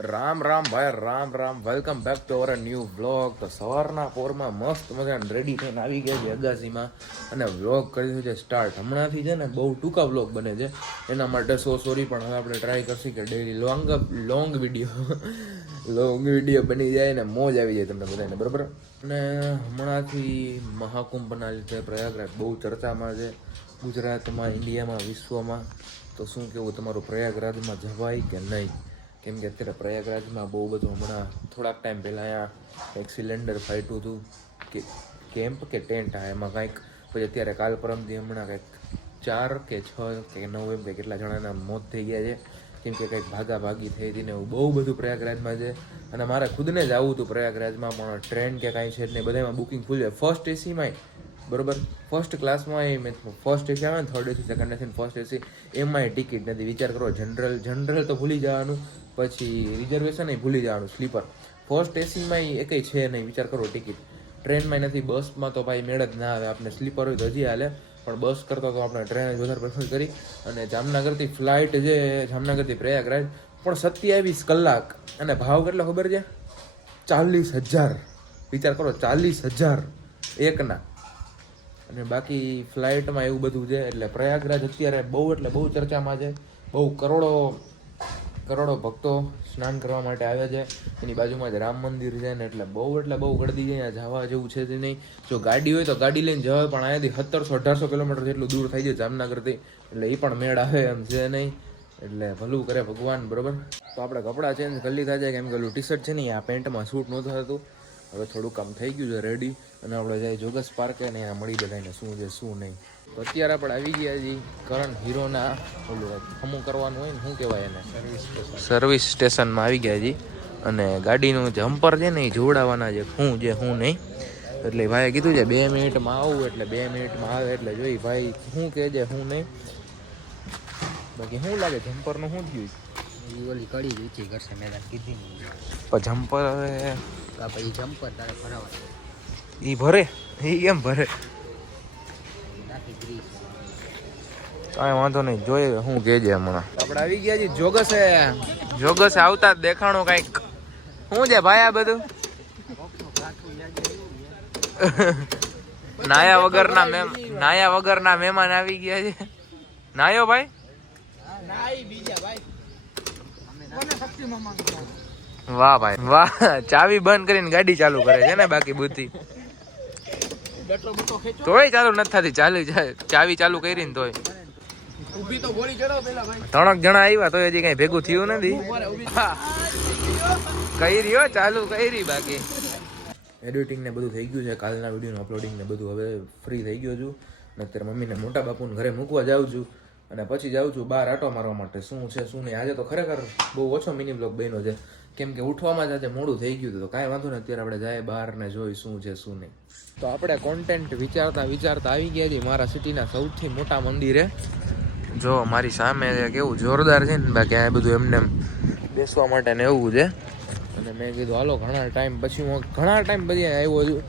રામ રામ ભાઈ, Ram Ram. Welcome back to our new vlog તો સવારના પોરમાં મસ્ત મજા રેડી થઈને આવી ગયા છે અગાસીમાં. અને વ્લોગ કરી છે સ્ટાર્ટ હમણાંથી છે ને બહુ ટૂંકા વ્લોગ બને છે. એના માટે સો સોરી પણ હવે આપણે ટ્રાય કરશું કે daily long long video long video બની જાય ને મોજ આવી જાય તમને બધાને, બરાબર? અને હમણાંથી મહાકુંભના લીધે પ્રયાગરાજ બહુ ચર્ચામાં છે. ગુજરાતમાં, ઇન્ડિયામાં, વિશ્વમાં. તો શું કેવું, તમારું પ્રયાગરાજમાં જવાય કે નહીં? કેમ કે અત્યારે પ્રયાગરાજમાં બહુ બધું હમણાં થોડાક ટાઈમ પહેલાં અહીંયા એક સિલિન્ડર ફાટ્યું હતું. કે કેમ્પ કે ટેન્ટ આ, એમાં કાંઈક, પછી અત્યારે કાલ પરમથી હમણાં કંઈક ચાર કે છ કે નવ એમ કે કેટલા જણાના મોત થઈ ગયા છે. કેમ કે કંઈક ભાગા થઈ હતી ને એવું બહુ બધું પ્રયાગરાજમાં છે. અને મારે ખુદને જ આવવું હતું પ્રયાગરાજમાં, પણ ટ્રેન કે કાંઈ છે ને બધામાં બુકિંગ ફૂલ છે. ફર્સ્ટ એસીમાંય બરોબર? ફર્સ્ટ ક્લાસમાં એ મેં ફર્સ્ટ એસી આવે ને third AC second AC first AC એમાંય ટિકિટ નથી. વિચાર કરો જનરલ જનરલ તો ભૂલી જવાનું, પછી રિઝર્વેશન એ ભૂલી જવાનું સ્લીપર ફર્સ્ટ એસીમાં એકેય છે નહીં, વિચાર કરો ટિકિટ ટ્રેનમાં નથી, બસમાં તો ભાઈ મેળ જ ના આવે. આપણે સ્લીપર હોય તો હજી હાલે, પણ બસ કરતાં તો આપણે ટ્રેન જ વધારે પ્રેફર કરી. અને જામનગરથી ફ્લાઇટ જે, જામનગરથી પ્રયાગરાજ, પણ સત્યાવીસ કલાક. અને ભાવ કેટલો ખબર છે? ચાલીસ હજાર. વિચાર કરો, ચાલીસ હજાર. એકના. અને બાકી ફ્લાઇટમાં એવું બધું છે, એટલે પ્રયાગરાજ અત્યારે બહુ, એટલે બહુ ચર્ચામાં છે. બહુ કરોડો કરોડો ભક્તો સ્નાન કરવા માટે આવે છે. એની બાજુમાં જ રામ મંદિર છે ને એટલે બહુ એટલે બહુ ગળદી છે. અહીંયા જવા જેવું છે જ નહીં. જો ગાડી હોય તો ગાડી લઈને જવાય, પણ અહીંયાથી સત્તરસો, અઢારસો કિલોમીટર જેટલું દૂર થઈ જાય જામનગરથી. એટલે એ પણ મેળ આવે એમ છે નહીં. એટલે ભલું કરે ભગવાન, બરોબર? તો આપણે કપડાં ચેન્જ કરી લીધા છે. કેમ કે પેલું ટી શર્ટ છે ને આ પેન્ટમાં સૂટ નહોતું થતું. હવે થોડું કામ થઈ ગયું છે રેડી અને આપણે જાય જોગસ પાર્કે ને અહીંયા મળી બધાને શું છે શું નહીં. તો અત્યારે આપણે આવી ગયા છીએ કરંટ હીરોના ઓલું હમું કરવાનું હોય ને શું કહેવાય એને? સર્વિસ સ્ટેશનમાં આવી ગયા છીએ. અને ગાડીનું જમ્પર છે ને એ જોડાવાના છે શું છે શું નહીં. એટલે ભાઈએ કીધું છે બે મિનિટમાં આવું એટલે બે મિનિટમાં આવે એટલે જોઈ ભાઈ શું કહે છે શું નહીં. બાકી શું લાગે જમ્પરનું શું થયું? ઓલી કડી જ ઊંચી કરશે મેં તને કીધી પણ જમ્પર હવે આ પછી જમ્પર તારે ભરાવા એ ભરે? એ કેમ ભરે? કાંઈ વાંધો નહીં જોઈએ હું છે હમણાં. આપણે આવી ગયા છીએ જોગસે. જોગસે આવતા જ દેખાણું કંઈક. શું છે ભાઈ આ બધું? નાયા વગરના મેમ નાયા વગરના મહેમાન આવી ગયા છે. નાયો ભાઈ? વાહ ભાઈ વાહ. ચાવી બંધ કરીને ગાડી ચાલુ કરે છે ને બાકી બુદ્ધિ. તોય ચાલુ નથી થતી ચાલુ ચાવી ચાલુ કરી ને તોય. ત્રણક જણા આવ્યા તોય હજી કઈ ભેગું થયું નથી. કઈ રહ્યો ચાલુ કઈ બાકી. એડિટિંગ ને બધું થઈ ગયું છે કાલના વિડીયોનું અપલોડિંગ ને બધું હવે ફ્રી થઈ ગયો છું. અને અત્યારે મમ્મીને મોટા બાપુને ઘરે મૂકવા જાઉં છું. અને પછી જાઉં છું બહાર આટો મારવા માટે. શું છે શું નહીં? આજે તો ખરેખર બહુ ઓછો મિની બ્લોગ બન્યો છે. કેમ કે ઉઠવામાં જ આજે મોડું થઈ ગયું હતું. તો કાંઈ વાંધો નહીં, અત્યારે આપણે જાય બહાર ને જોઈ શું છે, શું નહીં. તો આપણે કોન્ટેન્ટ વિચારતા વિચારતા આવી ગયા છીએ. મારા સિટીના સૌથી મોટા મંદિરે. જો, મારી સામે કેવું જોરદાર છે ને, બાકી આ બધું એમને બેસવા માટે ને એવું છે. અને મેં કીધું, હાલો, ઘણા ટાઈમ પછી હું ઘણા ટાઈમ પછી આવ્યો છું.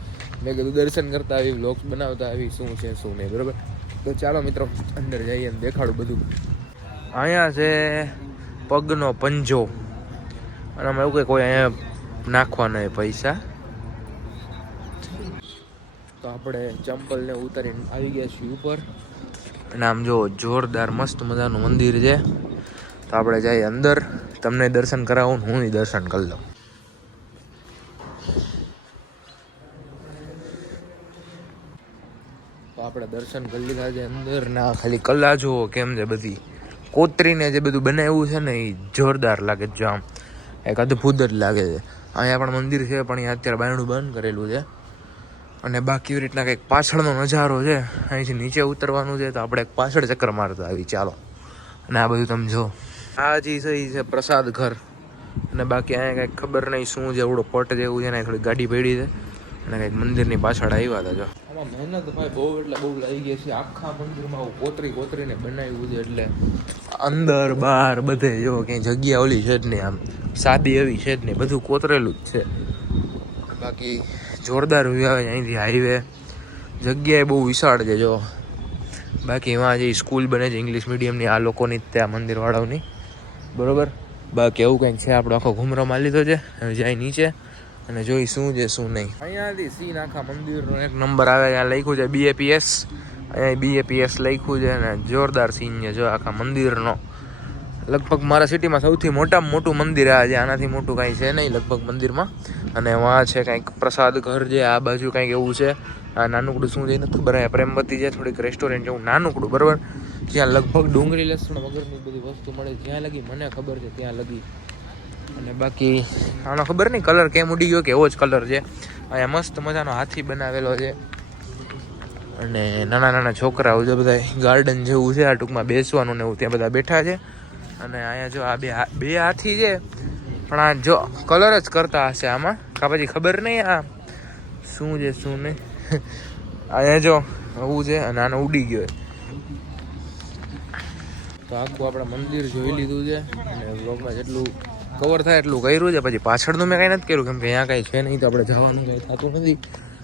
મેં કીધું, દર્શન કરતા આવી વ્લોગ્સ બનાવતા આવી, શું છે, શું નહીં. બરાબર? તો ચાલો મિત્રો, અંદર જઈએ દેખાડું બધું. અહીંયા છે પગનો પંજો. અને અમે એવું કે કોઈ અહીંયા નાખવાના પૈસા. તો આપણે ચંપલને ઉતારીને આવી ગયા છીએ ઉપર. અને આમ જો જોરદાર મસ્ત મજાનું મંદિર છે. તો આપણે જઈએ અંદર. તમને દર્શન કરાવું હું દર્શન કરી લઉં. તો આપણે દર્શન કરી લીધા છે અંદર. ના ખાલી કલા જુઓ કેમ છે બધી. કોતરીને જે બધું બનાવ્યું છે ને એ જોરદાર લાગે છે આમ. એક અદ્ભુત જ લાગે છે. અહીંયા પણ મંદિર છે પણ અહીંયા અત્યારે બાયણું બંધ કરેલું છે. અને બાકી એવી રીતના કંઈક પાછળનો નજારો છે. અહીંથી નીચે ઉતરવાનું છે તો આપણે એક પાછળ ચક્કર મારતા આવી. ચાલો. અને આ બધું તમે જો આ જે છે છે પ્રસાદ ઘર. અને બાકી અહીંયા કંઈક ખબર નહીં શું છે એવડો પટ જેવું છે ને થોડી ગાડી પડી છે. અને કંઈક મંદિરની પાછળ આવ્યા હતા જો. આમાં મહેનત ભાઈ બહુ એટલે બહુ લાગી ગઈ છે. આખા મંદિરમાં આવું કોતરી કોતરીને બનાવ્યું છે એટલે અંદર બહાર બધે જો ક્યાંય જગ્યા ઓલી છે જ નહીં આમ. સાદી એવી છે જ નહીં બધું કોતરેલું જ છે. બાકી જોરદાર વ્યૂ આવે છે અહીંથી હાઈવે જગ્યાએ બહુ વિશાળ છે, જો. બાકી એમાં જે સ્કૂલ બને છે ઇંગ્લિશ મીડિયમની આ લોકોની જ તે મંદિરવાળાઓની. બરાબર? બાકી એવું કંઈક છે, આપણો આખો ઘૂમરો મારી લીધો છે, હવે જાય નીચે. અને જોઈ શું છે, શું નહીં. અહીંયાથી સીન આખા મંદિરનો એક નંબર આવે, ત્યાં લખ્યું છે બીએપીએસ અહીંયા બીએપીએસ લખ્યું છે, અને જોરદાર સીન છે, જો, આખા મંદિરનો. લગભગ મારા સિટીમાં સૌથી મોટામાં મોટું મંદિર આ છે, આનાથી મોટું કાંઈ છે નહીં લગભગ મંદિરમાં. અને વાં છે કાંઈક પ્રસાદ ઘર છે આ બાજુ કાંઈક એવું છે. આ નાનકડું શું છે નથી ખબર, અહીંયા પ્રેમવતી છે, થોડીક રેસ્ટોરન્ટ જેવું નાનકડું, બરાબર? જ્યાં લગભગ ડુંગળી, લસણ, વગરની બધી વસ્તુ મળે, જ્યાં લગી મને ખબર છે ત્યાં લગી. અને બાકી આનો ખબર નહીં કલર કેમ ઉડી ગયો કે એવો જ કલર છે. અહીંયા મસ્ત મજાનો હાથી બનાવેલો છે. અને નાના નાના છોકરાઓ જે બધા ગાર્ડન જેવું છે, આ ટૂંકમાં બેસવાનું ને એવું ત્યાં બધા બેઠા છે. અને અહીંયા જો આ બે બે હાથી છે. પણ આ જો કલર જ કરતા હશે આમાં. કા પછી ખબર નહીં આ શું છે, શું નહીં. અહીંયા જો આવું છે અને આને ઉડી ગયો તો આખું આપણે મંદિર જોઈ લીધું છે. અને બ્લોગમાં જેટલું કવર થાય એટલું કર્યું છે. પછી પાછળનું મેં કાંઈ નથી કર્યું, કેમ કે અહીંયા કાંઈ છે નહીં તો આપણે જવાનું કંઈ થતું નથી.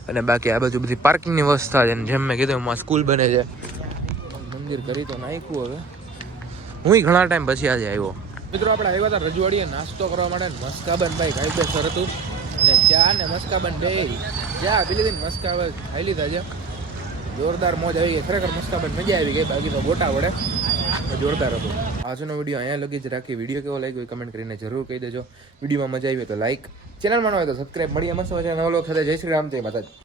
અને બાકી આ બાજુ બધી પાર્કિંગની વ્યવસ્થા છે. જેમ મેં કીધું એમાં સ્કૂલ બને છે. મંદિર કરી તો નાખ્યું હવે. હું ઘણા ટાઈમ પછી આજે આવ્યો. મિત્રો, આપણે આવ્યા હતા રજવાડીએ નાસ્તો કરવા માટે. મસ્કાબન ભાઈ કાયદેસર હતું અને ચા ને મસ્કાબન બે. ચા પી લીધી ને મસ્કાબન. ખાઈ લીધા છે. જોરદાર મોજ આવી ગઈ. ખરેખર મસ્કાબન મજા આવી ગઈ. બાકી તો ગોટા વડે. જોરદાર હતો. આજનો વીડિયો અહીંયા લગી જ રાખી વીડિયો કેવો લાગ્યો એ કમેન્ટ કરીને જરૂર કહી દેજો. વિડીયોમાં મજા આવી તો લાઈક ચેનલમાં ન હોય તો સબસ્ક્રાઈબ મળીએ. મસ્ત મજા નવો લોક સાથે. જય શ્રી રામ. જય માતાજી.